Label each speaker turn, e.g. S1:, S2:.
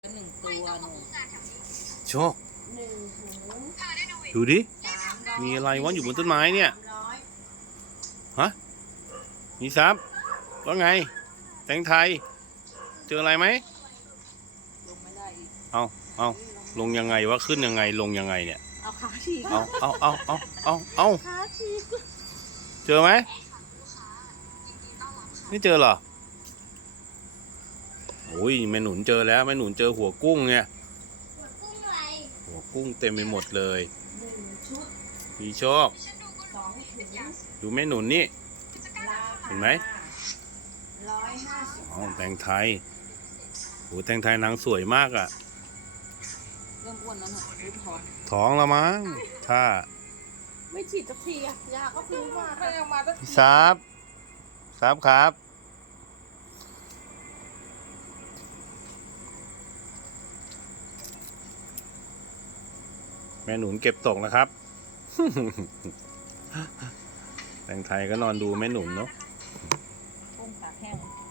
S1: หนึ่งตัวหนู
S2: โชคดูดิ มีอะไรวะอยู่บนต้นไม้เนี่ย ฮะ มีซับว่าไง แตงไทย เจออะไรไหม
S1: ลงไม่ได้อีก
S2: เอาลงยังไงวะ ขึ้นยังไง ลงยังไงเนี่ย
S1: เอาขาฉีก
S2: เอา
S1: ขาฉีก
S2: เจอไหม ไม่เจอเหรอ โอ้ยแม่หนุนเจอแล้วแม่หนุนเจอหัวกุ้งเนี่ยหัวกุ้งเต็มไปหมดเลยมีโชคดูแม่หนุนนี่เห็นไหมอ๋อแตงไทยโอ้แตงไทยนางสวยมากอ่ะ
S1: เริ่มอ้วนแล้วนะ
S2: ท้องแล้วมั้งถ้า
S1: ไม่ฉีดสักทีอะยาก็ซื้อมาไม่เอามาสักที
S2: ครับแม่หนุนเก็บตกนะครับ แตงไทยก็นอนดูแม่หนุนเนาะ